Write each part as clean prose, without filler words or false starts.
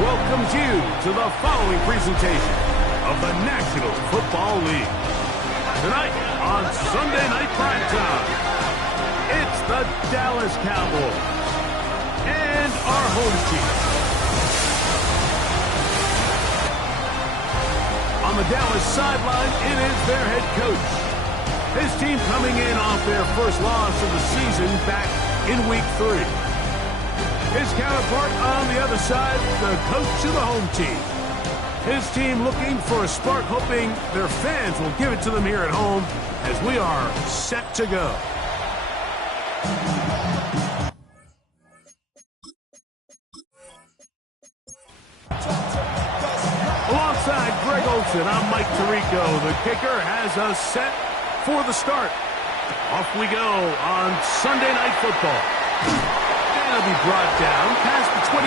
welcomes you to the following presentation of the National Football League. Tonight on Sunday Night Primetime, it's the Dallas Cowboys and our home team. On the Dallas sideline, it is their head coach. His team coming in off their first loss of the season back in Week 3. His counterpart on the other side, the coach of the home team. His team looking for a spark, hoping their fans will give it to them here at home as we are set to go. Alongside Greg Olsen, I'm Mike Tirico. The kicker has us set for the start. Off we go on Sunday Night Football. And it'll be brought down past the 25.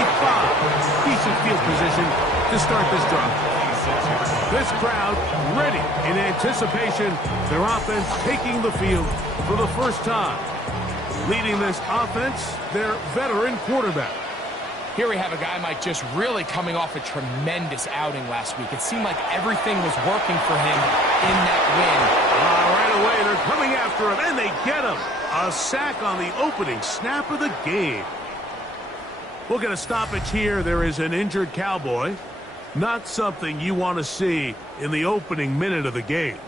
Decent field position to start this drive. This crowd ready in anticipation. Their offense taking the field for the first time. Leading this offense, their veteran quarterback. Here we have a guy, Mike, just really coming off a tremendous outing last week. It seemed like everything was working for him in that win. Right away, they're coming after him, and they get him. A sack on the opening snap of the game. We'll get a stoppage here. There is an injured Cowboy. Not something you want to see in the opening minute of the game.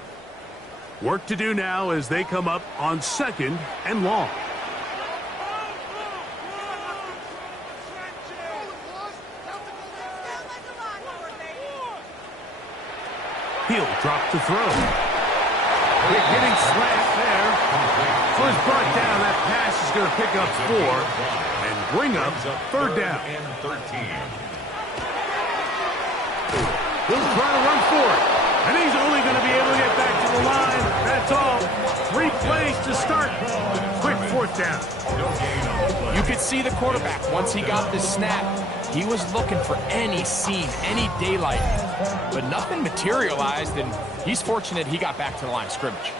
Work to do now as they come up on 2nd and long. He'll drop to throw. Quick hitting slant there. So it's brought down. That pass is going to pick up 4 and bring up 3rd down. He'll try to run for it. And he's only going to be able to get back to the line. That's all. 3 plays to start. Quick 4th down. You could see the quarterback, once he got the snap, he was looking for any seam, any daylight. But nothing materialized, and he's fortunate he got back to the line of scrimmage.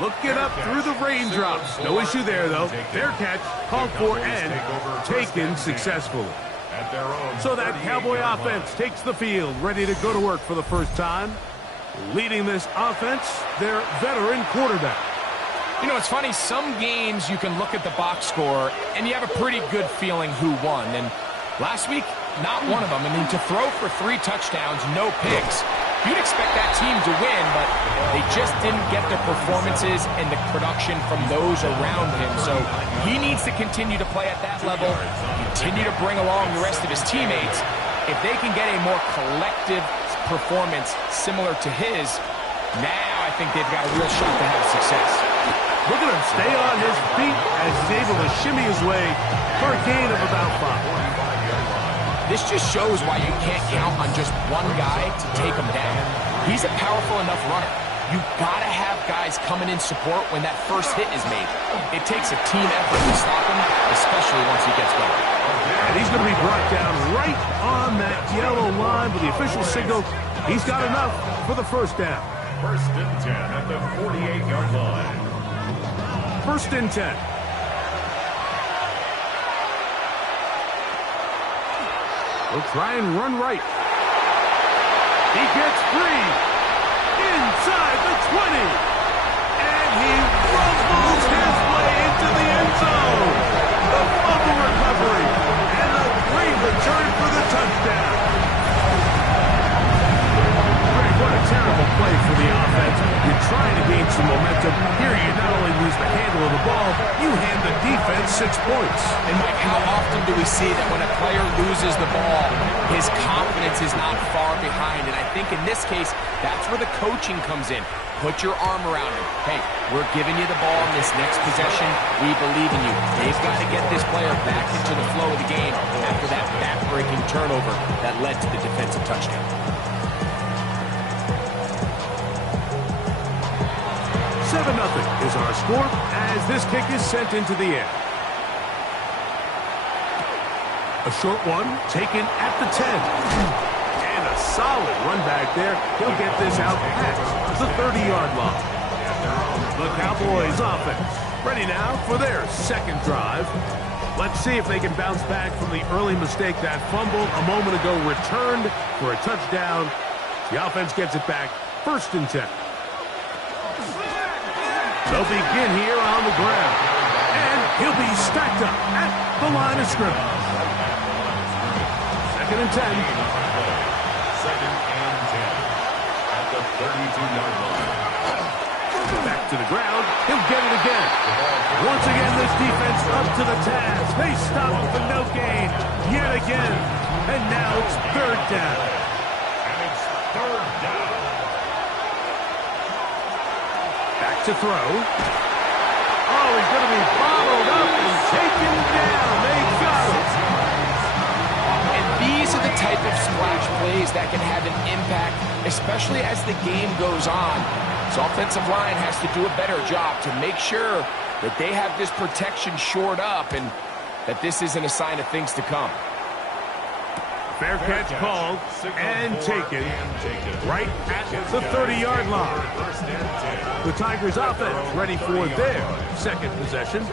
Looking up through the raindrops. No issue there, though. Fair catch, called for, and taken successfully. So that Cowboy offense takes the field, ready to go to work for the first time. Leading this offense, their veteran quarterback. You know, it's funny, some games you can look at the box score and you have a pretty good feeling who won. And last week, not one of them. I mean, to throw for 3 touchdowns, no picks, you'd expect that team to win, but they just didn't get the performances and the production from those around him. So he needs to continue to play at that level, continue to bring along the rest of his teammates. If they can get a more collective performance similar to his, now I think they've got a real shot to have success. Look at him stay on his feet as he's able to shimmy his way for a gain of about 5. This just shows why you can't count on just one guy to take him down. He's a powerful enough runner. You've got to have guys coming in support when that first hit is made. It takes a team effort to stop him, especially once he gets going. And he's going to be brought down right on that yellow line with the official signal. He's got enough for the first down. 1st and 10 at the 48-yard line. 1st and 10. He'll try and run right. He gets free. Inside the 20. And he rumbles his way into the end zone. The fumble recovery. And a great return for the touchdown. Greg, what a terrible play for the offense. You're trying to gain some momentum. Here you not only lose the handle of the ball, you hand the defense 6 points. And Mike, how often do we see that when a player loses the ball, his confidence is not far behind? And I think in this case, that's where the coaching comes in. Put your arm around him. Hey, we're giving you the ball in this next possession. We believe in you. They've got to get this player back into the flow of the game after that back-breaking turnover that led to the defensive touchdown. 7-0 is our score as this kick is sent into the air. A short one taken at the 10. And a solid run back there. He'll get this out past the 30-yard line. The Cowboys offense Ready now for their second drive. Let's see if they can bounce back from the early mistake. That fumble a moment ago returned for a touchdown. The offense gets it back, 1st and 10. They'll begin here on the ground. And he'll be stacked up at the line of scrimmage. 2nd and 10. 2nd and 10 at the 32-yard line. Back to the ground. He'll get it again. Once again, this defense up to the task. They stop him for no gain yet again. And now it's 3rd down. And it's 3rd down. Back to throw. Oh, he's going to be bottled up and taken down. They got it. And these are the type of splash plays that can have an impact, especially as the game goes on. So offensive line has to do a better job to make sure that they have this protection shored up and that this isn't a sign of things to come. Fair catch called and taken right at the 30-yard line. The Tigers offense ready for their second possession.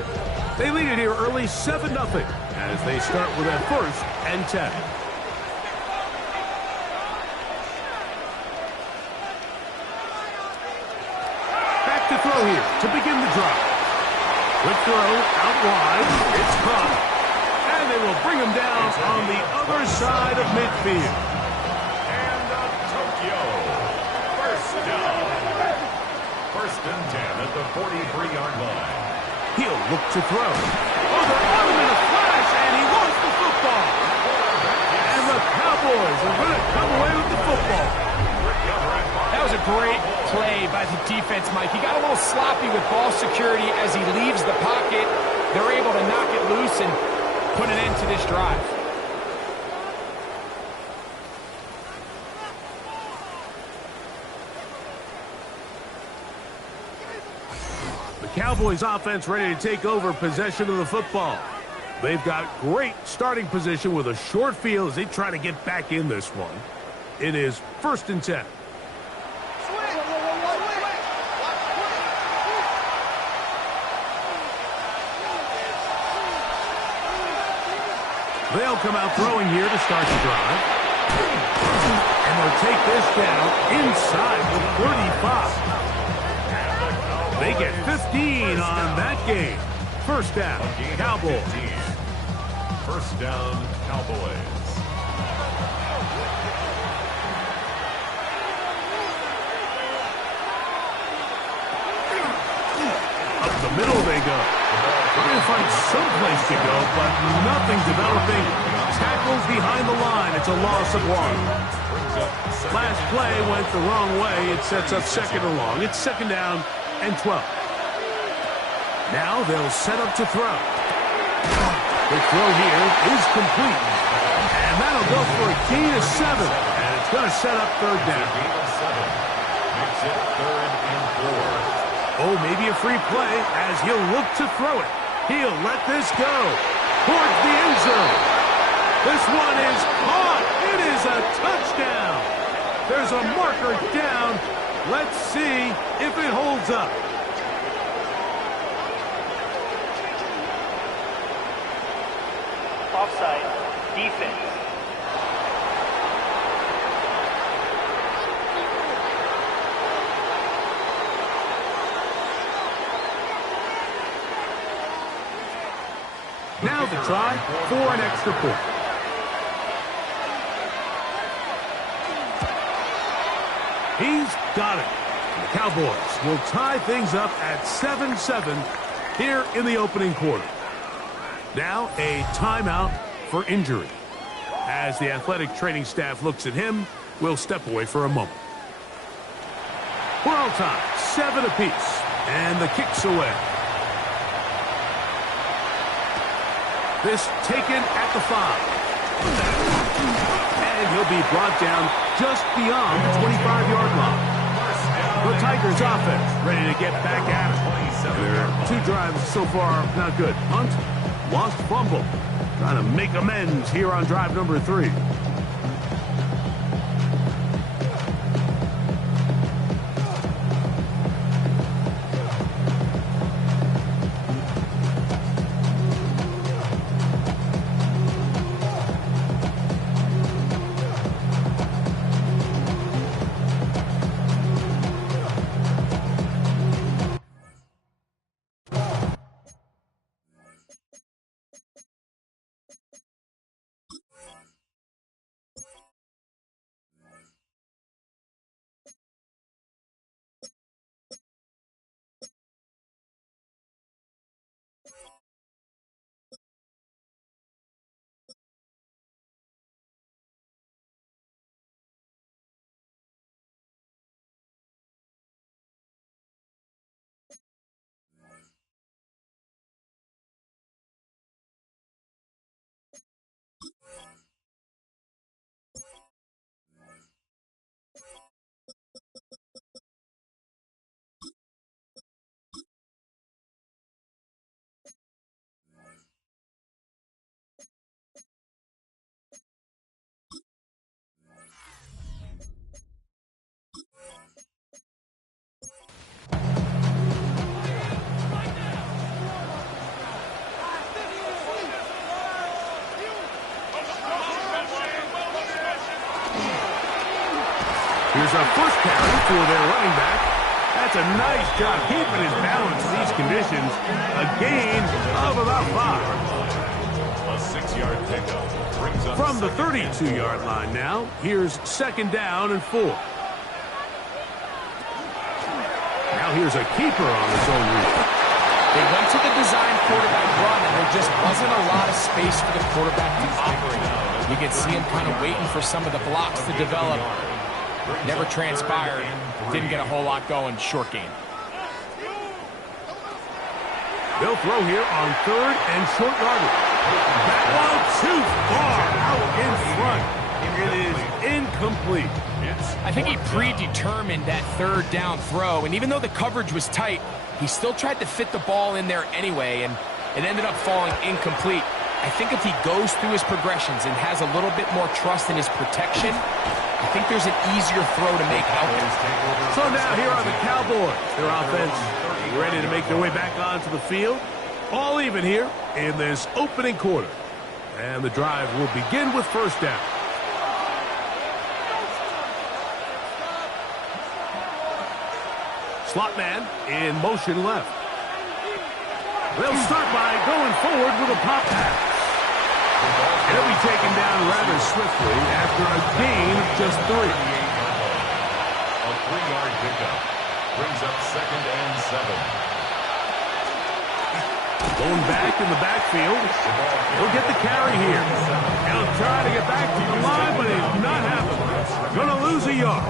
They lead it here early 7-0 as they start with a 1st and 10. Back to throw here to begin the drive. Quick throw out wide. It's caught. And they will bring him down on the other side of midfield. And Tokyo. 1st down. 1st and 10 at the 43-yard line. He'll look to throw. Oh, they're on him in a flash, and he lost the football. And the Cowboys are going to come away with the football. That was a great play by the defense, Mike. He got a little sloppy with ball security as he leaves the pocket. They're able to knock it loose and put an end to this drive. The Cowboys offense ready to take over possession of the football. They've got great starting position with a short field as they try to get back in this one. It is 1st and 10. They'll come out throwing here to start the drive. And they'll take this down inside the 35. They get 15 on that game. 1st down, Cowboys. 1st down, Cowboys. Up the middle they go. Trying to find some place to go, but nothing developing. Tackles behind the line. It's a loss of 1. Last play went the wrong way. It sets up 2nd and long. It's 2nd down and 12. Now they'll set up to throw. The throw here is complete. And that'll go for a gain of 7. And it's going to set up 3rd down. Makes it 3rd and 4. Oh, maybe a free play as he'll look to throw it. He'll let this go towards the end zone. This one is caught. It is a touchdown. There's a marker down. Let's see if it holds up. Offside, defense. Now the try for an extra point. He's got it. The Cowboys will tie things up at 7-7 here in the opening quarter. Now a timeout for injury. As the athletic training staff looks at him, we'll step away for a moment. We're all tied, 7 apiece, and the kick's away. This taken at the 5. And he'll be brought down just beyond the 25-yard line. The Tigers offense ready to get back at it. Their 2 drives so far not good. Punt, lost fumble. Trying to make amends here on drive number 3. running back. That's a nice job keeping his balance in these conditions. A gain of about 5. A 6-yard pickup brings up From the 32-yard line now, here's 2nd down and 4. Now here's a keeper on his own route. They went to the design quarterback run, and there just wasn't a lot of space for the quarterback to operate. You can see him kind of waiting for some of the blocks to develop. Never transpired. Didn't get a whole lot going. Short game. They'll throw here on 3rd and short yardage. That one too far out in front. It is incomplete. I think he predetermined that 3rd down throw, and even though the coverage was tight, he still tried to fit the ball in there anyway, and it ended up falling incomplete. I think if he goes through his progressions and has a little bit more trust in his protection, I think there's an easier throw to make out there. So now here are the Cowboys. Their offense ready to make their way back onto the field. All even here in this opening quarter. And the drive will begin with 1st down. Slot man in motion left. They'll start by going forward with a pop pass. He'll be taken down rather swiftly after a gain of just 3. A 3-yard pickup brings up 2nd and 7. Going back in the backfield. He'll get the carry here. He'll try to get back to the line, but it's not happening. Going to lose a yard.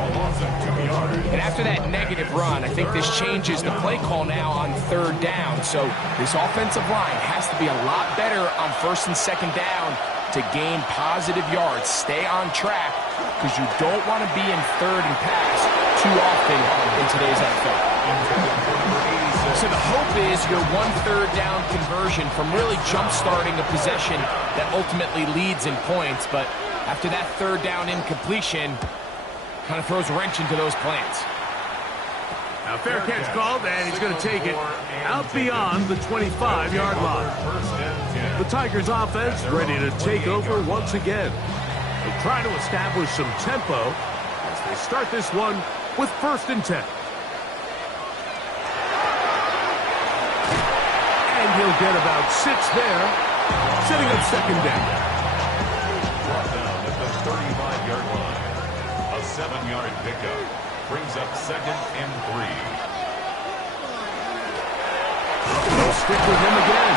And after that negative run, I think this changes the play call now on 3rd down. So this offensive line has to be a lot better on 1st and 2nd down to gain positive yards. Stay on track because you don't want to be in 3rd and pass too often in today's NFL. So the hope is your 1/3 down conversion from really jump-starting a possession that ultimately leads in points. But after that 3rd down incompletion, kind of throws a wrench into those plans. Now fair catch called, and he's going to take it out beyond the 25-yard line. The Tigers offense ready to take over once again. They'll try to establish some tempo as they start this one with 1st and 10. And he'll get about 6 there, setting up 2nd down. Brought down at the 35-yard line. A 7-yard pickup brings up 2nd and 3. They'll stick with him again.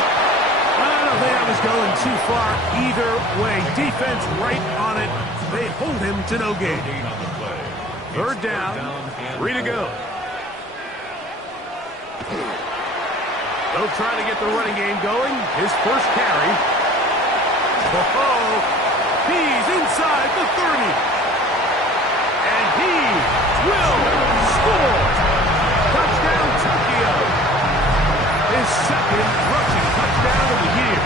I don't think I was going too far either way. Defense right on it. They hold him to no gain. 3rd down, 3 to go. They'll try to get the running game going. His first carry. Oh, he's inside the 30. And he will score. Touchdown, Tokyo. His 2nd rushing touchdown of the year.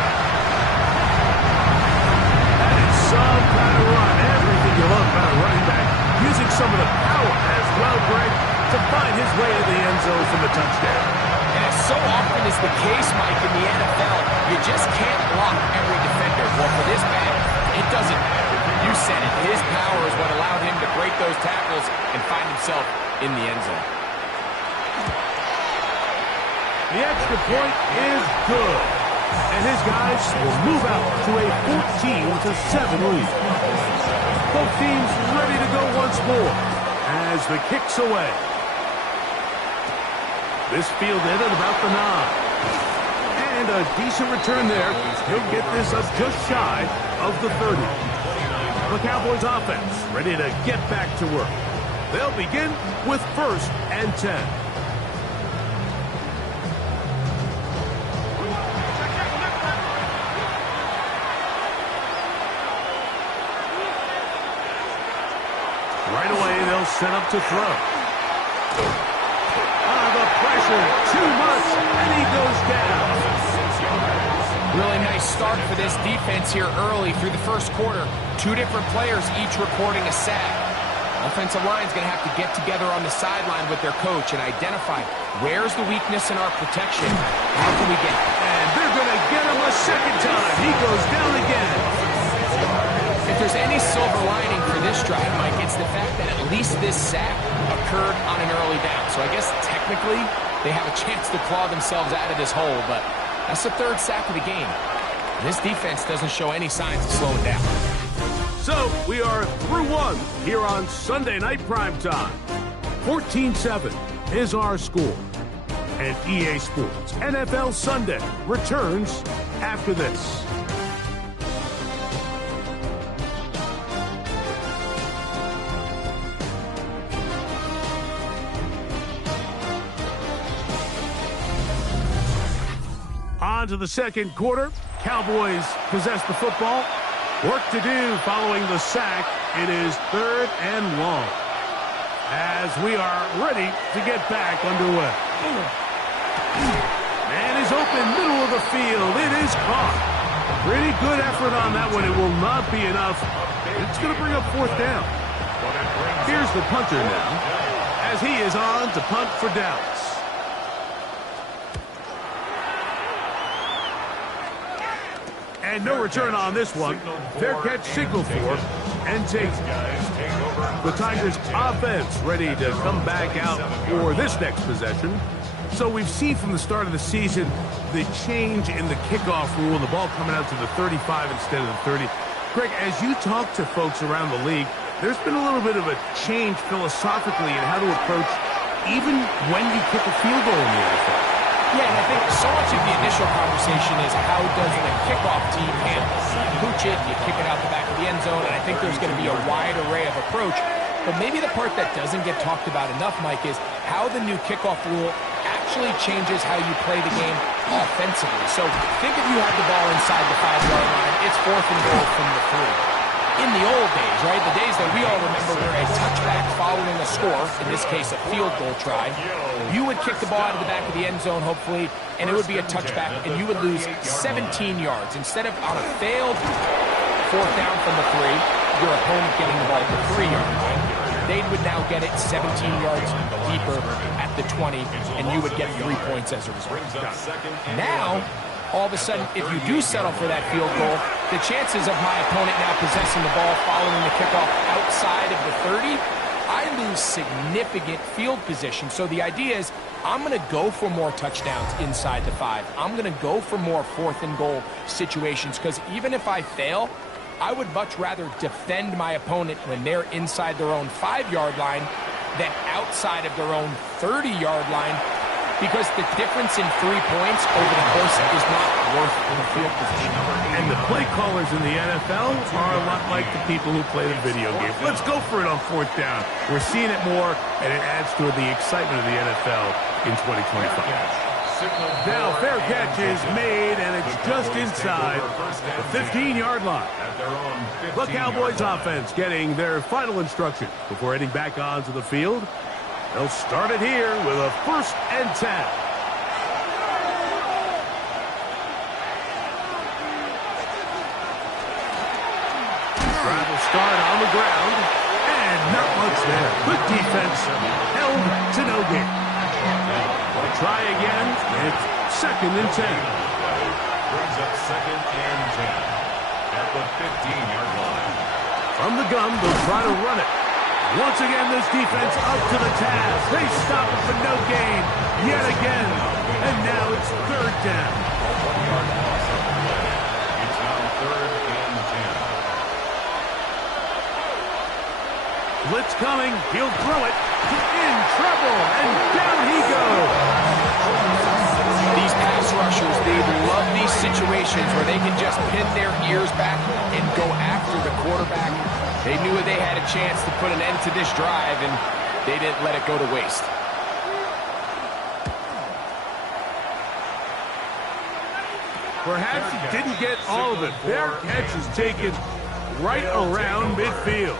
That is some kind of run. Everything you love about a running back. Using some of the power as well, Greg, to find his way to the end zone from the touchdown. And as so often is the case, Mike, in the NFL, you just can't block every defender. Well, for this back, it doesn't matter. You said it. His power is what allowed him to break those tackles and find himself in the end zone. The extra point is good. And his guys will move out to a 14-7 lead. Both teams ready to go once more as the kick's away. This fielded at about the 9. And a decent return there. He'll get this up just shy of the 30. The Cowboys offense ready to get back to work. They'll begin with 1st and 10. Right away, they'll set up to throw. The pressure, too much, and he goes down. Really nice start for this defense here early through the 1st quarter. 2 different players each recording a sack. Offensive line's going to have to get together on the sideline with their coach and identify where's the weakness in our protection. How can we get it? And they're going to get him a 2nd time. He goes down again. If there's any silver lining for this drive, Mike, it's the fact that at least this sack occurred on an early down. So I guess technically they have a chance to claw themselves out of this hole, but that's the third sack of the game. And this defense doesn't show any signs of slowing down. So we are through one here on Sunday Night Primetime. 14-7 is our score. And EA Sports NFL Sunday returns after this. On to the second quarter. Cowboys possess the football. Work to do following the sack. It is 3rd and long. As we are ready to get back underway. Man is open, middle of the field. It is caught. Pretty good effort on that one. It will not be enough. It's going to bring up 4th down. Here's the punter now, as he is on to punt for Dallas. And no return on this one. Fair catch signaled for and takes the Tigers offense ready to come back out for this next possession. So we've seen from the start of the season the change in the kickoff rule and the ball coming out to the 35 instead of the 30. Greg, as you talk to folks around the league, there's been a little bit of a change philosophically in how to approach even when you kick a field goal in the NFL. Yeah, and I think so much of the initial conversation is how does the kickoff team handle it? You pooch it, you kick it out the back of the end zone, and I think there's going to be a wide array of approach. But maybe the part that doesn't get talked about enough, Mike, is how the new kickoff rule actually changes how you play the game offensively. So think if you have the ball inside the 5-yard line, it's 4th and goal from the 3. In the old days, right, the days that we all remember where a touchback following a score, in this case a field goal try, you would kick the ball out of the back of the end zone, hopefully, and it would be a touchback, and you would lose 17 yards. Instead of on a failed 4th down from the 3, your opponent getting the ball at the 3-yard line, they would now get it 17 yards deeper at the 20, and you would get 3 points as a result. Now, all of a sudden, if you do settle for that field goal, the chances of my opponent now possessing the ball following the kickoff outside of the 30, I lose significant field position. So the idea is I'm going to go for more touchdowns inside the 5. I'm going to go for more 4th and goal situations because even if I fail, I would much rather defend my opponent when they're inside their own 5-yard line than outside of their own 30-yard line, because the difference in 3 points over the course is not worth the field position. And the play callers in the NFL are a lot like the people who play the video game. Let's go for it on 4th down. We're seeing it more, and it adds to the excitement of the NFL in 2025. Now, fair catch is made, and it's just inside the 15-yard line. The Cowboys offense getting their final instruction before heading back onto the field. They'll start it here with a 1st and 10. Drive will start on the ground, and not much there. Good defense, held to no gain. They'll try again. It's 2nd and 10. Brings up 2nd and 10 at the 15-yard line. From the gun, they'll try to run it. Once again, this defense up to the task. They stop it for no gain yet again. And now it's 3rd down. It's now 3rd and 10. Blitz coming. He'll throw it. In trouble. And down he goes. These pass rushers, they love these situations where they can just pin their ears back and go after the quarterback. They knew they had a chance to put an end to this drive, and they didn't let it go to waste. Perhaps he didn't get all of it. Fair catch is taken right around midfield.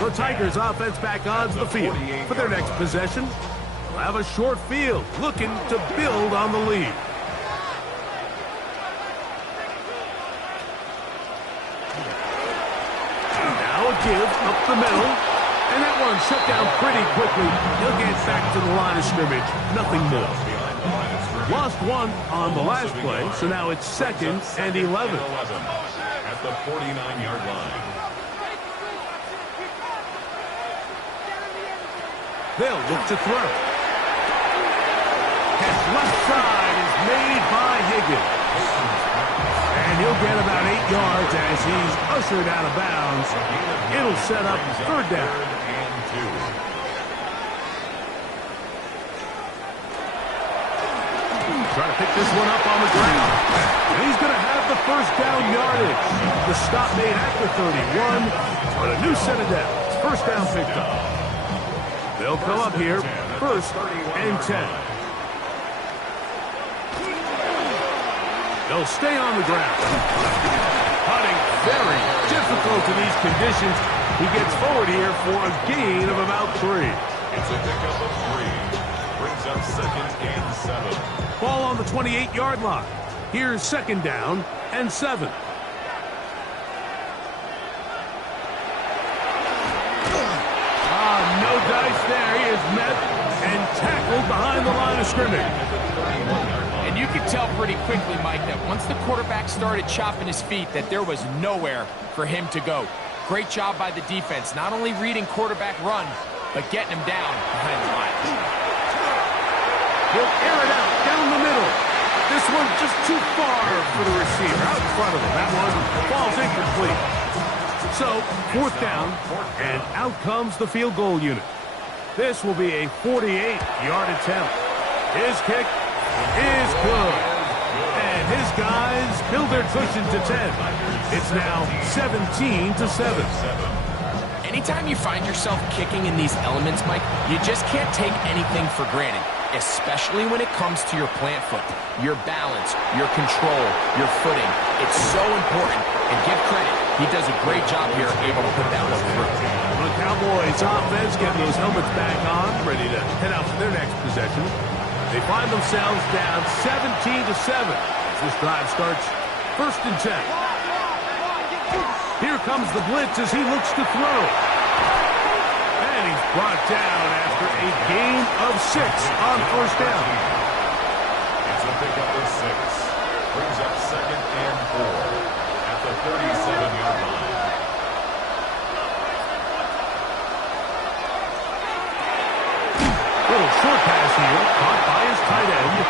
The Tigers offense back onto the field for their next possession. They'll have a short field looking to build on the lead. Give up the middle, and that one shut down pretty quickly. He'll get back to the line of scrimmage, nothing more. Lost 1 on the last play, so now it's 2nd and 11. At the 49-yard line. They'll look to throw. Catch left side is made by Higgins. And he'll get about 8 yards as he's ushered out of bounds. It'll set up third down. Trying to pick this one up on the ground. And he's going to have the first down yardage. The stop made at the 31, but a new set of downs. First down picked up. They'll come up here, first and 10. They'll stay on the ground. Putting very difficult in these conditions. He gets forward here for a gain of about 3. It's a pickup of 3. Brings up second and 7. Ball on the 28-yard line. Here's second down and 7. No dice there. He is met and tackled behind the line of scrimmage. And you could tell pretty quickly, Mike, that once the quarterback started chopping his feet, that there was nowhere for him to go. Great job by the defense, not only reading quarterback run, but getting him down behind the line. He'll air it out down the middle. This one just too far for the receiver. Out in front of him. That one falls incomplete. So, fourth down, and out comes the field goal unit. This will be a 48-yard attempt. His kick is good. And his guys build their cushion to 10. It's now 17-7. Anytime you find yourself kicking in these elements, Mike, you just can't take anything for granted, especially when it comes to your plant foot, your balance, your control, your footing. It's so important, and give credit. He does a great job here, able to put that one through. The Cowboys offense getting those helmets back on, ready to head out for their next possession. They find themselves down 17-7 as this drive starts first and 10. Here comes the blitz as he looks to throw. And he's brought down after a gain of 6 on first down. It's a pickup of 6. Brings up second and 4 at the 37-yard line. Little short pass here, caught by his tight end.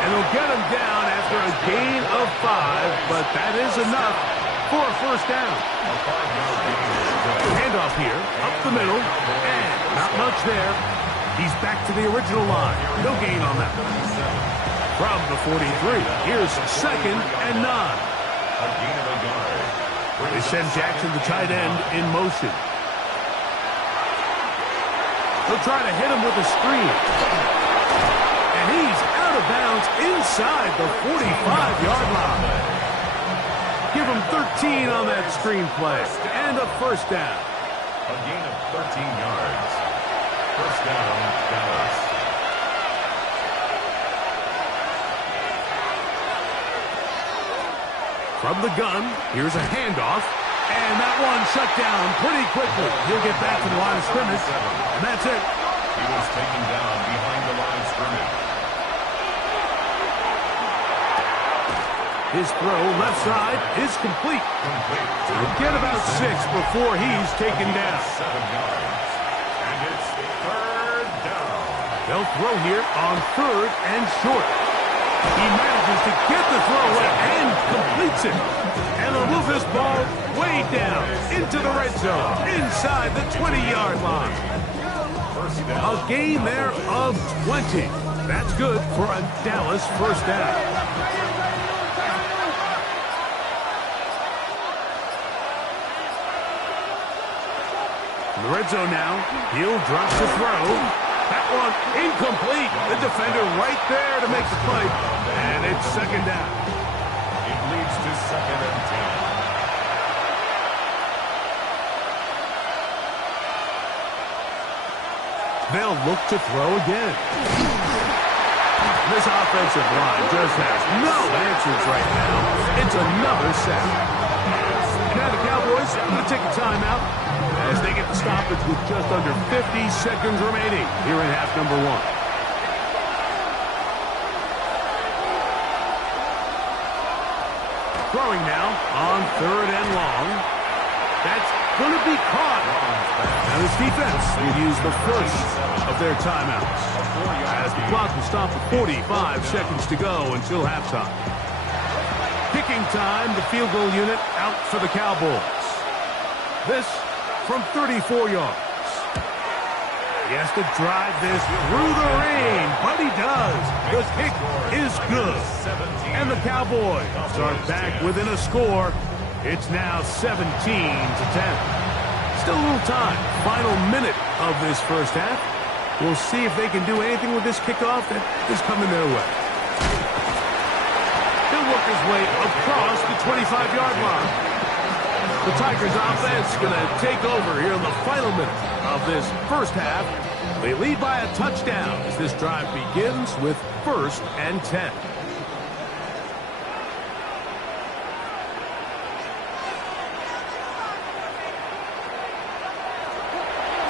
And they'll get him down after a gain of 5, but that is enough for a first down. Handoff here, up the middle, and not much there. He's back to the original line. No gain on that. From the 43, here's second and 9. A gain of a yard. They send Jackson, the tight end, in motion. They'll try to hit him with a screen. And he's out of bounds inside the 45-yard line. Give him 13 on that screen play. And a first down. A gain of 13 yards. First down, Dallas. From the gun, here's a handoff. And that one shut down pretty quickly. He'll get back to the line of scrimmage. And that's it. He was taken down behind the line of scrimmage. His throw left side is complete. He'll get about 6 before he's taken down. 7 yards. And it's third down. They'll throw here on third and short. He manages to get the throw away and completes it. And they'll move this ball way down into the red zone, inside the 20-yard line. A gain there of 20. That's good for a Dallas first down. In the red zone now, he'll drop the throw. That one incomplete. The defender right there to make the play. And it's second down. It leads to second and 10. They'll look to throw again. This offensive line just has no answers right now. It's another sack. Now the Cowboys are going to take a timeout as they get the stoppage with just under 50 seconds remaining here in half number 1. Throwing now on third and long. That's going to be caught. Now this defense will use the first of their timeouts as the clock will stop with 45 seconds to go until halftime. Kicking time, the field goal unit out for the Cowboys. This from 34 yards. He has to drive this through the rain, but he does. The kick is good. And the Cowboys are back within a score. It's now 17-10. Still a little time. Final minute of this first half. We'll see if they can do anything with this kickoff that is coming their way. He'll work his way across the 25-yard line. The Tigers offense going to take over here in the final minute of this first half. They lead by a touchdown as this drive begins with 1st and 10.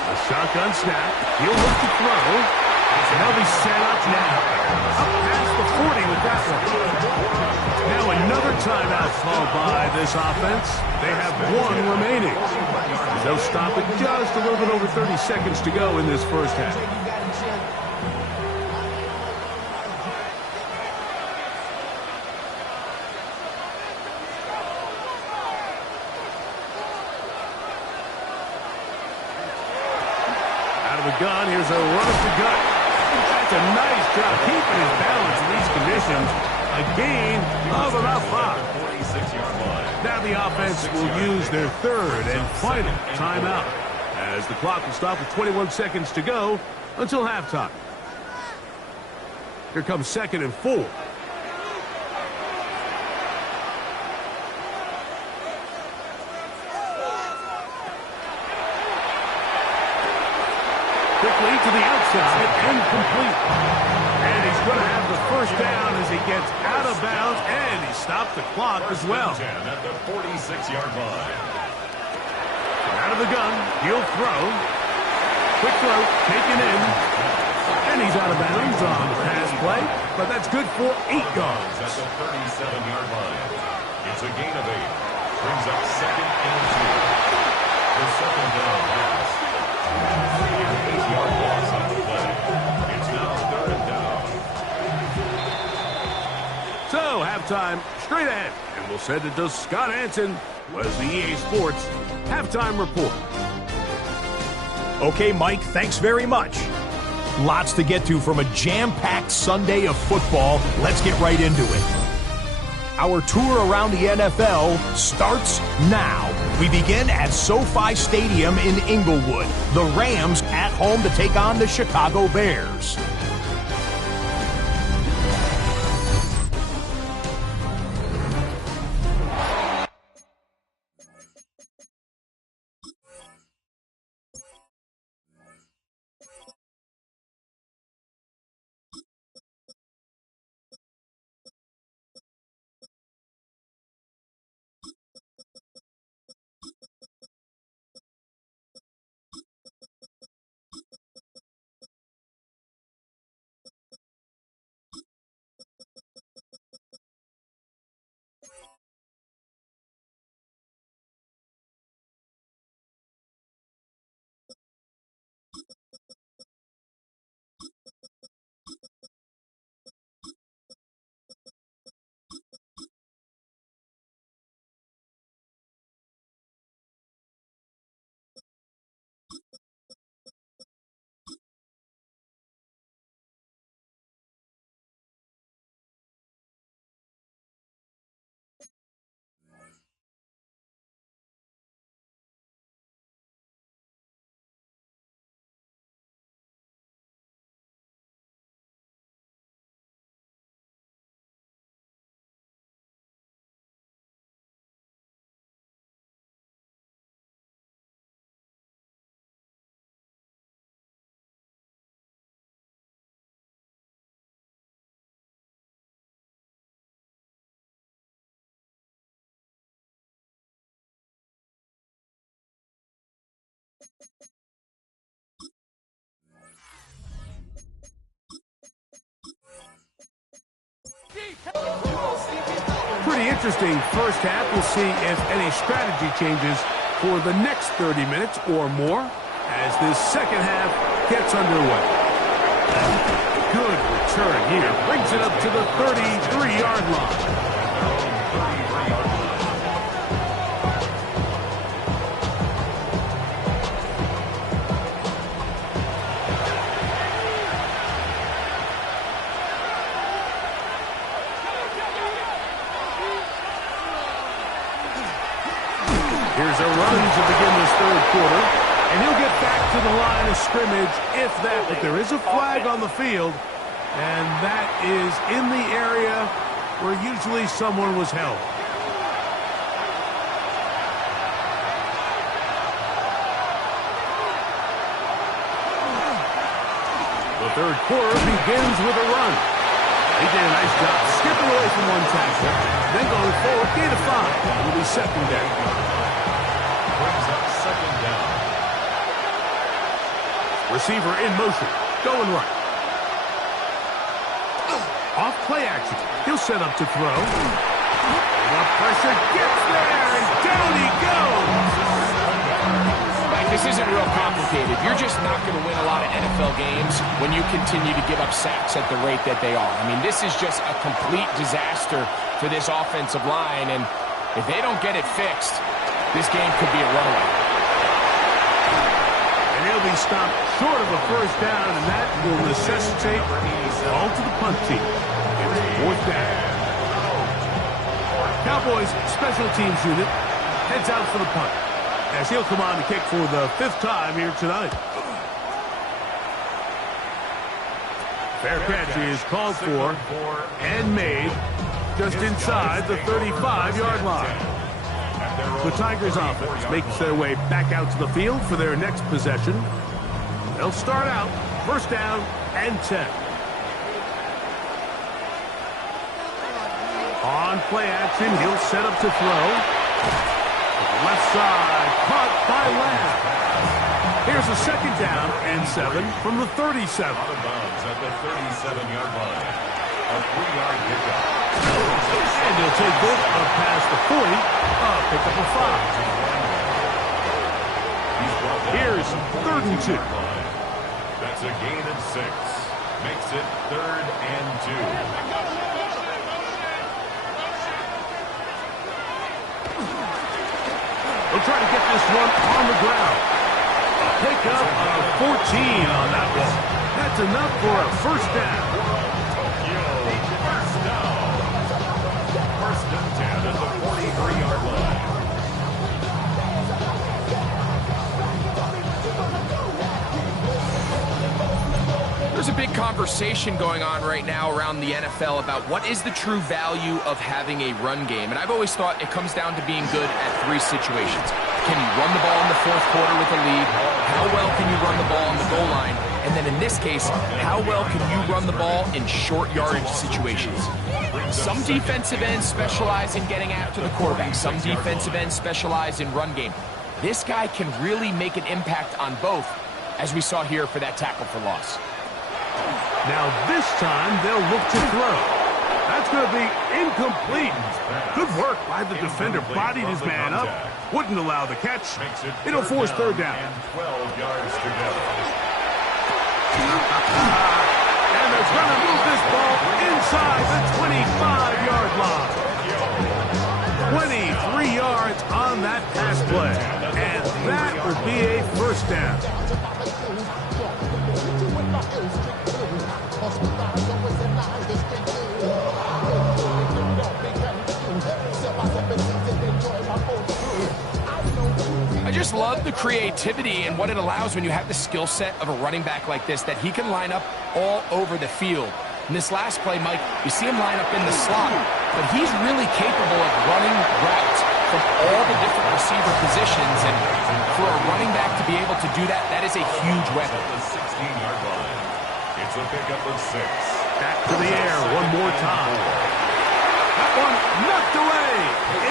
A shotgun snap. He'll look to throw. And they'll be set up now. Up past the 40 with that one. Now another timeout called by this offense. They have one remaining. They'll stop it just a little bit over 30 seconds to go in this first half. Out of the gun, here's a run up the gut. That's a nice job keeping his balance in these conditions. A gain of about 5. 46-yard line. Now the offense will use their third and final timeout as the clock will stop with 21 seconds to go until halftime. Here comes 2nd and 4. Quickly to the outside and complete. And he's going to have the first down as he gets out of bounds, and he stopped the clock as well. At the 46-yard line. Out of the gun, he'll throw. Quick throw, taken in. And he's out of bounds on the pass play, but that's good for 8 yards. At the 37-yard line. It's a gain of 8. Brings up 2nd and 2. The second down pass. 8-yard loss on the play. It's now 3rd and down. So, halftime straight ahead. And we'll send it to Scott Hansen, who has the EA Sports halftime report. Okay, Mike, thanks very much. Lots to get to from a jam-packed Sunday of football. Let's get right into it. Our tour around the NFL starts now. We begin at SoFi Stadium in Inglewood. The Rams at home to take on the Chicago Bears. Pretty interesting first half. We'll see if any strategy changes for the next 30 minutes or more as this second half gets underway. Good return here. Brings it up to the 33-yard line. Here's a run to begin this third quarter, and he'll get back to the line of scrimmage if that. But there is a flag on the field, and that is in the area where usually someone was held. The third quarter begins with a run. He did a nice job skipping away from one tackle, then going forward, gain of 5. It'll be second down. Brings up second down. Receiver in motion, going right. Off play action. He'll set up to throw. Enough pressure, gets there, and down he goes. Mike, this isn't real complicated. You're just not going to win a lot of NFL games when you continue to give up sacks at the rate that they are. I mean, this is just a complete disaster for this offensive line, and if they don't get it fixed, this game could be a runaway. And he'll be stopped short of a first down, and that will necessitate all to the punt team. It's fourth down. Cowboys special teams unit heads out for the punt, as he'll come on to kick for the 5th time here tonight. Fair catch is called for and made just inside the 35-yard line. The Tigers offense makes their way back out to the field for their next possession. They'll start out first down and 10. On play action, he'll set up to throw. Left side, caught by Lamb. Here's a second down and 7 from the 37. Out of bounds at the 37-yard line. A 3-yard pickup. And he'll take this up past the 40, pick up a 5. Here's 3rd and 2. That's a gain of 6. Makes it 3rd and 2. We'll try to get this one on the ground. A pickup of 14 on that one. That's enough for a first down. First and 10 at the 43-yard line. There's a big conversation going on right now around the NFL about what is the true value of having a run game. And I've always thought it comes down to being good at 3 situations. Can you run the ball in the 4th quarter with a lead? How well can you run the ball on the goal line? And then in this case, how well can you run the ball in short yardage situations? Some defensive ends specialize in getting after the quarterback. Some defensive ends specialize in run game. This guy can really make an impact on both, as we saw here for that tackle for loss. Now this time they'll look to throw. That's going to be incomplete. Good work by the defender. Bodied his man up. Wouldn't allow the catch. It'll force 3rd down. And 12 yards to go. And they're going to move this ball inside the 25-yard line. 23 yards on that pass play. And that will be a first down. I just love the creativity and what it allows when you have the skill set of a running back like this, that he can line up all over the field. In this last play, Mike, you see him line up in the slot, but he's really capable of running routes from all the different receiver positions, and for a running back to be able to do that, that is a huge weapon. At the 16-yard line. It's a pickup of 6. Back to the air one more time. That one knocked away.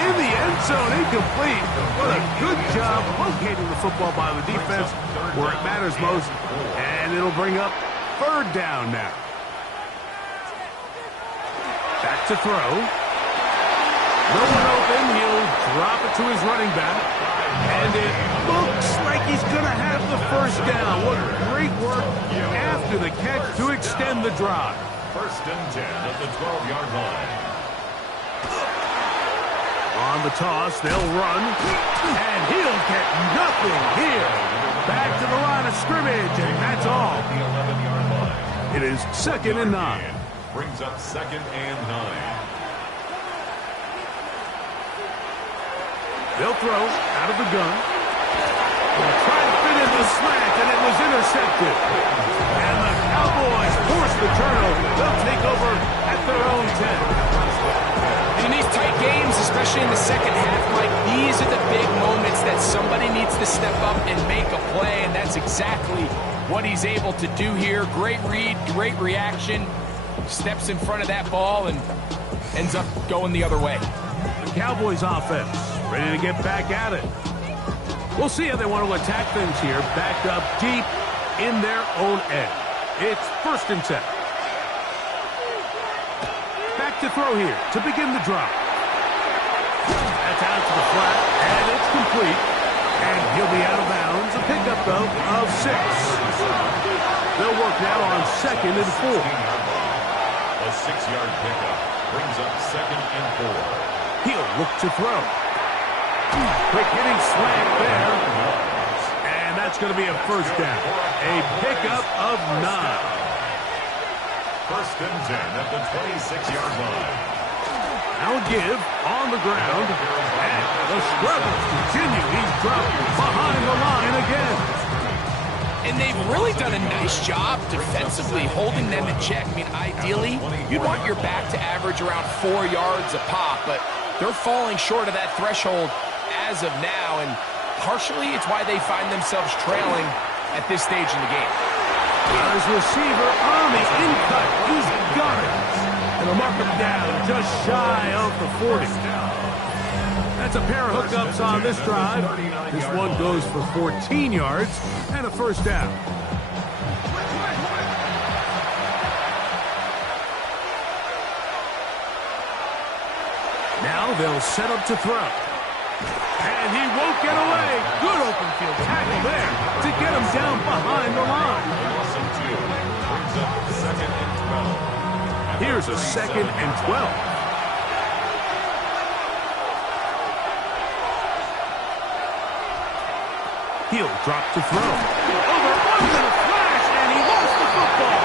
In the end zone, incomplete. What a good job locating the football by the defense where it matters most. And it'll bring up 3rd down now. Back to throw. No one open. He'll drop it to his running back. And it looks like he's going to have the first down. What great work after the catch to extend the drive. First and 10 at the 12-yard line. On the toss, they'll run. And he'll get nothing here. Back to the line of scrimmage, and that's all. The 11-yard line. It is 2nd and 9. Brings up 2nd and 9. They'll throw out of the gun. They'll try to fit in the slant, and it was intercepted. And the Cowboys force the turnover. They'll take over at their own 10. In these tight games, especially in the second half, Mike, these are the big moments that somebody needs to step up and make a play, and that's exactly what he's able to do here. Great read, great reaction. Steps in front of that ball and ends up going the other way. The Cowboys offense ready to get back at it. We'll see how they want to attack things here. Backed up deep in their own end. It's 1st and 10. Back to throw here to begin the drive. That's out to the flat, and it's complete. And he'll be out of bounds. A pickup, though, of 6. They'll work now on 2nd and 4. A 6-yard pickup brings up 2nd and 4. He'll look to throw. Quick hitting slant there. And that's going to be a first down. A pickup of 9. First and 10 at the 26-yard line. Now a give on the ground. And the struggles continue. He's dropped behind the line again. And they've really done a nice job defensively holding them in check. I mean, ideally, you'd want your back to average around 4 yards a pop, but they're falling short of that threshold as of now, and partially it's why they find themselves trailing at this stage in the game. His receiver on the in-cut. He's got it. And they'll mark him down just shy of the 40. That's a pair of hookups on this drive. This one goes for 14 yards and a first down. Now they'll set up to throw. And he won't get away. Good open field tackle there to get him down behind the line. Brings up 2nd and 12. Here's a 2nd and 12. He'll drop to throw. Over under the flash, and he lost the football.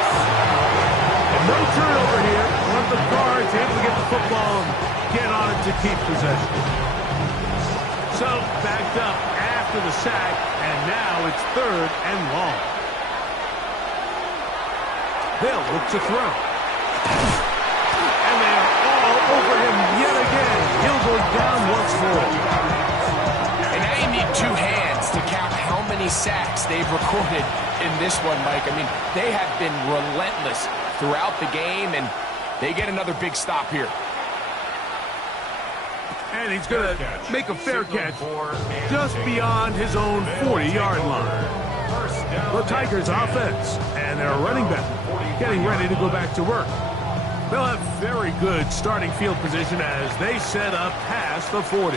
And no turnover here. One of the guards able to get the football and get on it to keep possession. So, backed up after the sack, and now it's 3rd and long. They'll look to throw. And they are all over him yet again. He'll go down once more. And now you need 2 hands to count how many sacks they've recorded in this one, Mike. I mean, they have been relentless throughout the game, and they get another big stop here. And he's going to make a fair catch just beyond his own 40-yard line. The Tigers offense and their running back getting ready to go back to work. They'll have very good starting field position as they set up past the 40.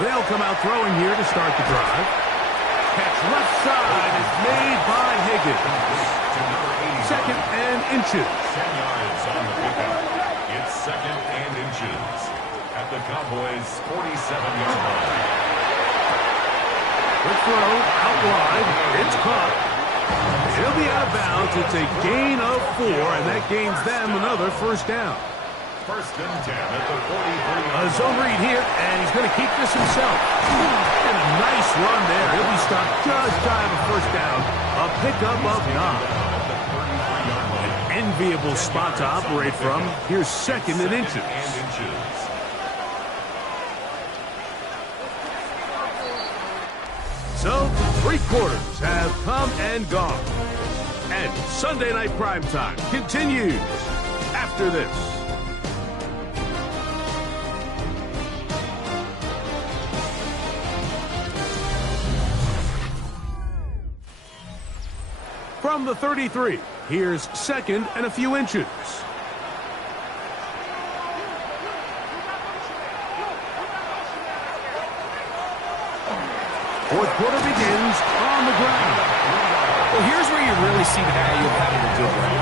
They'll come out throwing here to start the drive. Catch left side is made by Higgins. 2nd and inches. 10 yards on the pickup. It's 2nd and inches at the Cowboys' 47-yard line. The throw out wide. It's caught. He'll be out of bounds. It's a gain of 4, and that gains them another first down. First and 10 at the 43. A zone read here, and he's going to keep this himself. And a nice run there. He'll be stopped just shy of a first down. A pickup of 9. An enviable spot to operate from. Here's 2nd and inches. So, 3 quarters have come and gone. And Sunday Night Primetime continues after this. From the 33, here's 2nd and a few inches. Fourth quarter begins on the ground. Well, here's where you really see the value of having a good run.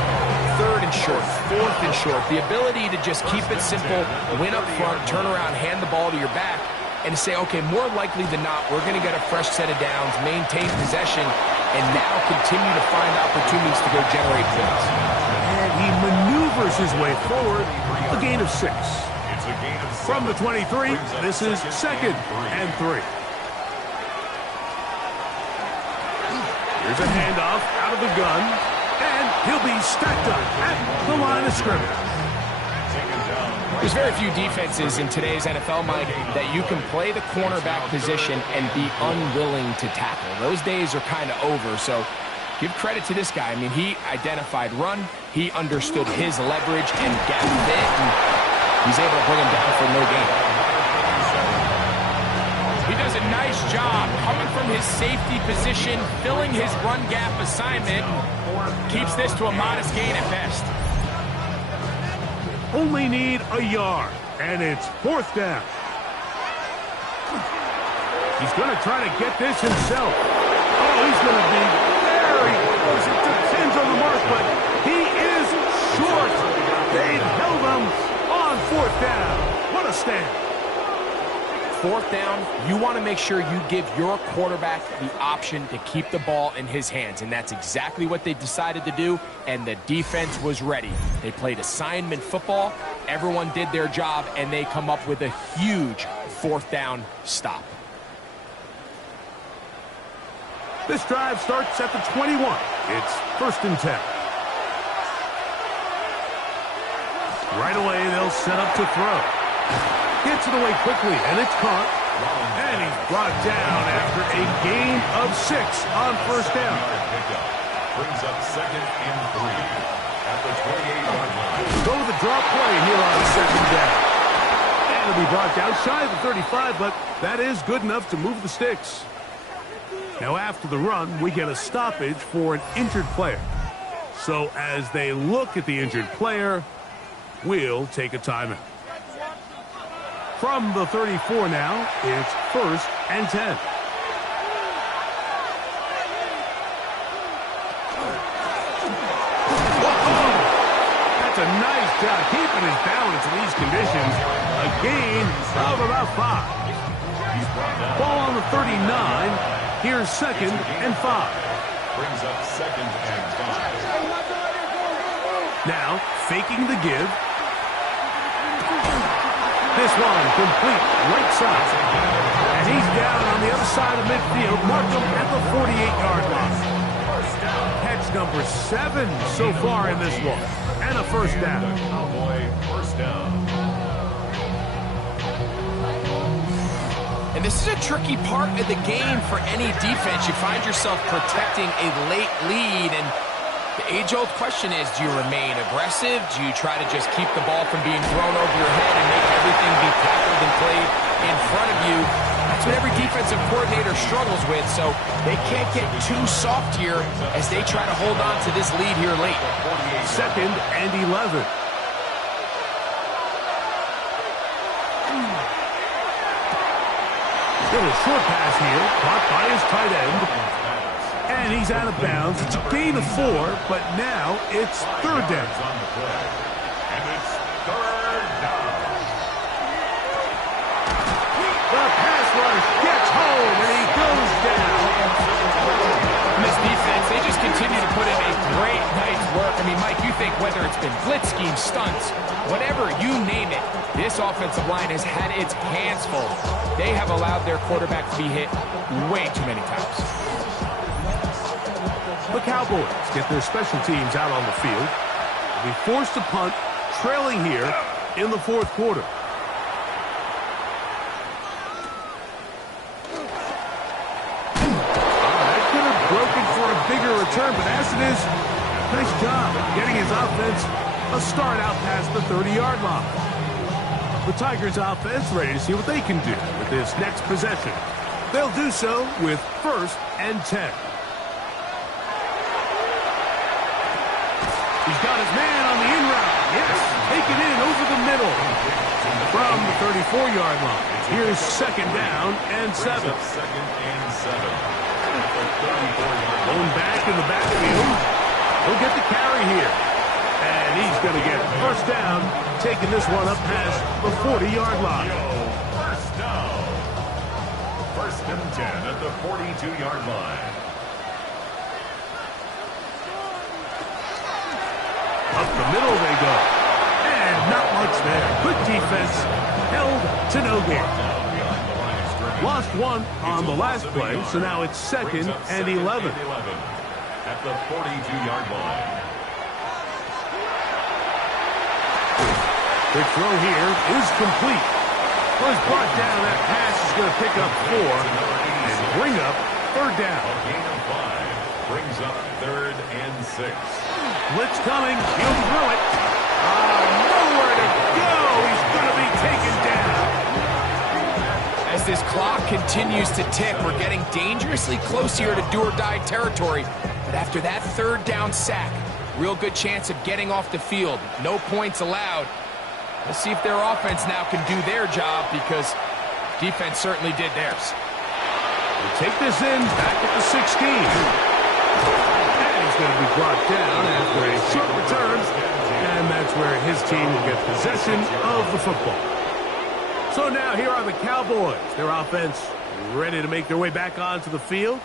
Third and short, fourth and short. The ability to just keep it simple, win up front, turn around, hand the ball to your back, and to say, okay, more likely than not, we're going to get a fresh set of downs, maintain possession, and now continue to find opportunities to go generate points. And he maneuvers his way forward. A gain of 6. It's a gain of 7. From the 23, this is 2nd and 3. Here's a handoff out of the gun, and he'll be stacked up at the line of scrimmage. There's very few defenses in today's NFL, Mike, that you can play the cornerback position and be unwilling to tackle. Those days are kind of over, so give credit to this guy. I mean, he identified run, he understood his leverage and gap fit, and he's able to bring him down for no gain. He does a nice job coming from his safety position, filling his run gap assignment, keeps this to a modest gain at best. Only need a yard, and it's 4th down. He's going to try to get this himself. Oh, he's going to be very close. It depends on the mark, but he is short. They've held him on 4th down. What a stand. 4th down, you want to make sure you give your quarterback the option to keep the ball in his hands, and that's exactly what they decided to do, and the defense was ready. They played assignment football, everyone did their job, and they come up with a huge 4th down stop. This drive starts at the 21. It's 1st and 10. Right away, they'll set up to throw. Gets it away quickly, and it's caught. And he's brought down after a gain of 6 on 1st down. Brings up 2nd and 3 at the 28-yard line. Go with the draw play here on 2nd down. And it'll be brought down shy of the 35, but that is good enough to move the sticks. Now after the run, we get a stoppage for an injured player. So as they look at the injured player, we'll take a timeout. From the 34 now, it's 1st and 10. That's a nice job keeping his balance in these conditions. A gain of about 5. Ball on the 39. Here's 2nd and 5. Brings up 2nd and 5. Now, faking the give. This one complete right side. And he's down on the other side of midfield. Mark him at the 48-yard line. Catch number 7 so far in this one. And a 1st down. Cowboy 1st down. And this is a tricky part of the game for any defense. You find yourself protecting a late lead, and the age-old question is, do you remain aggressive? Do you try to just keep the ball from being thrown over your head and make everything be tackled and played in front of you? That's what every defensive coordinator struggles with, so they can't get too soft here as they try to hold on to this lead here late. 2nd and 11. Little short pass here, caught by his tight end. And he's out of bounds. It's a gain of 4, but now it's 3rd down. And it's 3rd down. The pass rush gets home, and he goes down. And this defense, they just continue to put in a great night's work. I mean, Mike, you think whether it's been blitz schemes, stunts, whatever, you name it, this offensive line has had its hands full. They have allowed their quarterback to be hit way too many times. The Cowboys get their special teams out on the field. They'll be forced to punt, trailing here in the 4th quarter. That could have broken for a bigger return, but as it is, nice job getting his offense a start out past the 30-yard line. The Tigers offense ready to see what they can do with this next possession. They'll do so with 1st and 10. He's got his man on the in route. Yes, take it in over the middle from the 34-yard line. Here's second down and 7. Second and 7. At the 34-yard line. Going back in the backfield. He'll get the carry here. And he's going to get first down, taking this one up past the 40-yard line. First down. First and 10 at the 42-yard line. Up the middle they go. And not much there. Good defense. Held to no gain. Lost one on the last play, so now it's second and 11. At the 42-yard line. Quick throw here is complete. Was brought down. That pass is going to pick up 4 and bring up third down. A gain of 5 brings up third and 6. Blitz coming. He'll throw it. Nowhere to go. He's going to be taken down. As this clock continues to tick, we're getting dangerously close here to do-or-die territory. But after that third down sack, real good chance of getting off the field. No points allowed. We'll see if their offense now can do their job, because defense certainly did theirs. We'll take this in back at the 16. And he's going to be brought down after a short return. And that's where his team will get possession of the football. So now here are the Cowboys. Their offense ready to make their way back onto the field.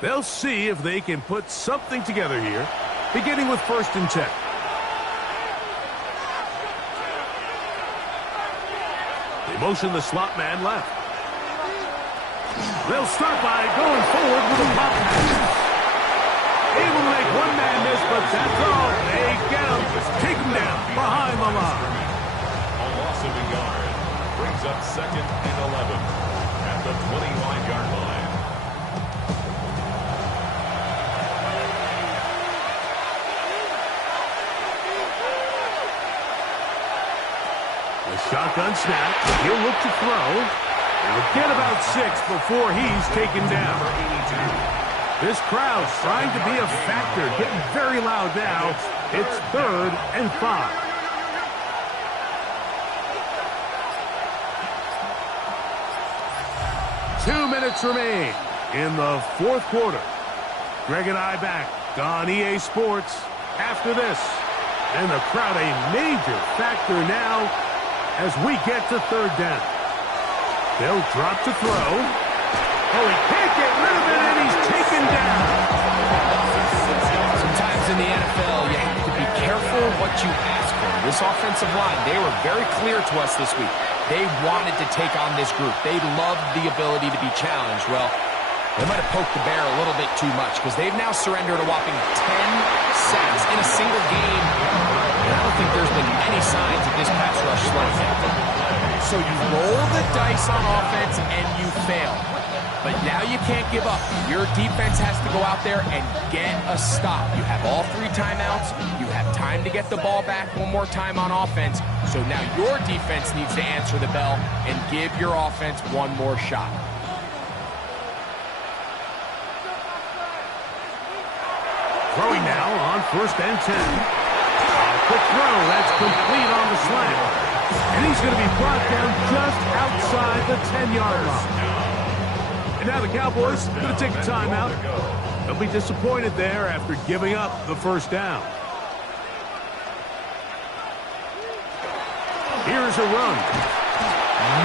They'll see if they can put something together here, beginning with first and 10. They motion the slot man left. They'll start by going forward with a pop pass. Able to make one man miss, but that's all. They get him. Take him down behind the line. A loss of a yard brings up second and 11 at the 25-yard line. The shotgun snap. He'll look to throw. He'll get about 6 before he's taken down. This crowd's trying to be a factor, getting very loud now. It's third and 5. Two minutes remain in the fourth quarter. Greg and I back on EA Sports after this. And the crowd a major factor now as we get to third down. They'll drop to throw. Oh, he can't get rid of it, and he's taken down. Sometimes in the NFL, you have to be careful what you ask for. This offensive line, they were very clear to us this week. They wanted to take on this group. They loved the ability to be challenged. Well, they might have poked the bear a little bit too much, because they've now surrendered a whopping 10 sacks in a single game. And I don't think there's been any signs of this pass rush slowing down. So you roll the dice on offense and you fail. But now you can't give up. Your defense has to go out there and get a stop. You have all 3 timeouts. You have time to get the ball back one more time on offense. So now your defense needs to answer the bell and give your offense one more shot. Throwing now on first and 10. Quick throw, that's complete on the slant. And he's going to be brought down just outside the 10-yard line. And now the Cowboys are going to take a timeout. They'll be disappointed there after giving up the first down. Here's a run.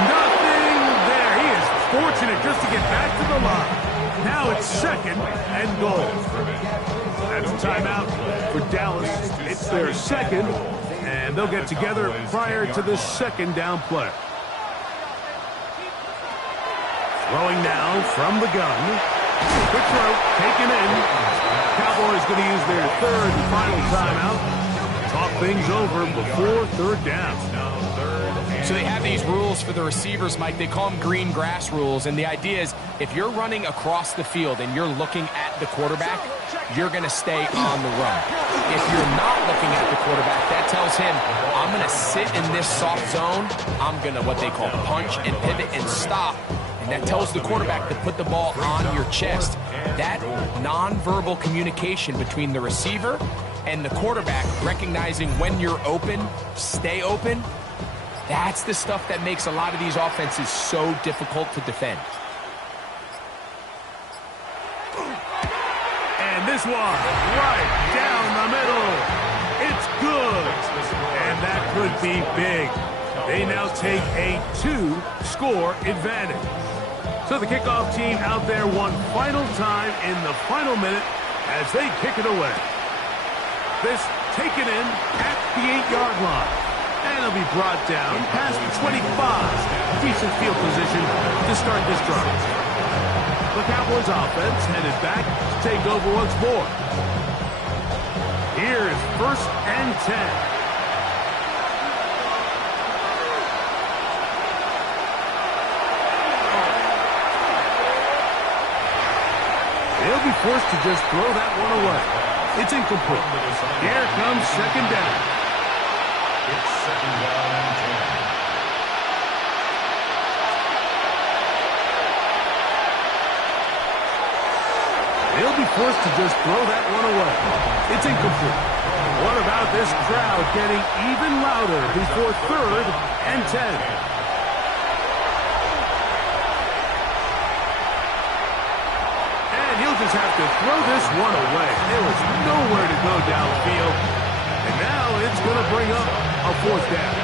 Nothing there. He is fortunate just to get back to the line. Now it's second and goal. That's a timeout for Dallas. It's their second, and they'll get together prior to the second down play. Throwing now from the gun. Quick throw, taken in. Cowboys going to use their third and final timeout. Talk things over before third down. So they have these rules for the receivers, Mike. They call them green grass rules. And the idea is if you're running across the field and you're looking at the quarterback, you're going to stay on the run. If you're not looking at the quarterback, that tells him, I'm going to sit in this soft zone. I'm going to what they call punch and pivot and stop. And that tells the quarterback to put the ball on your chest. That nonverbal communication between the receiver and the quarterback recognizing when you're open, stay open, that's the stuff that makes a lot of these offenses so difficult to defend. And this one, right down the middle. It's good. And that could be big. They now take a 2-score advantage. So the kickoff team out there one final time in the final minute as they kick it away. This taken in at the 8-yard line. And it'll be brought down past the 25. Decent field position to start this drive. The Cowboys offense headed back to take over once more. Here's 1st and 10. They'll be forced to just throw that one away. It's incomplete. Here comes 2nd down. It's 2nd down and 10. They'll be forced to just throw that one away. It's incomplete. What about this crowd getting even louder before 3rd and 10? He'll just have to throw this one away. There was nowhere to go downfield. And now it's going to bring up a 4th down.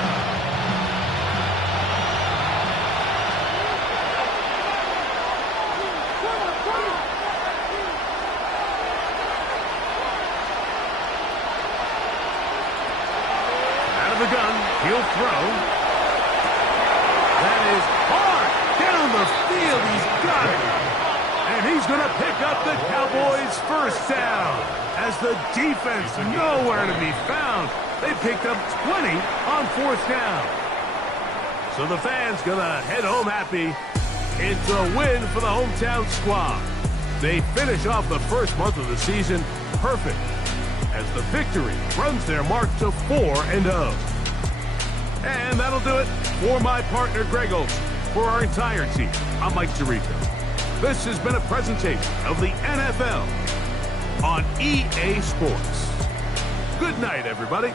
Out of the gun, he'll throw. That is hard down the field. He's got it. And he's going to pick up the Cowboys' 1st down. As the defense nowhere to be found. They picked up 20 on 4th down. So the fans going to head home happy. It's a win for the hometown squad. They finish off the first month of the season perfect as the victory runs their mark to 4-0. And that'll do it for my partner, Greg Olson. For our entire team, I'm Mike Tirico. This has been a presentation of the NFL on EA Sports. Good night, everybody.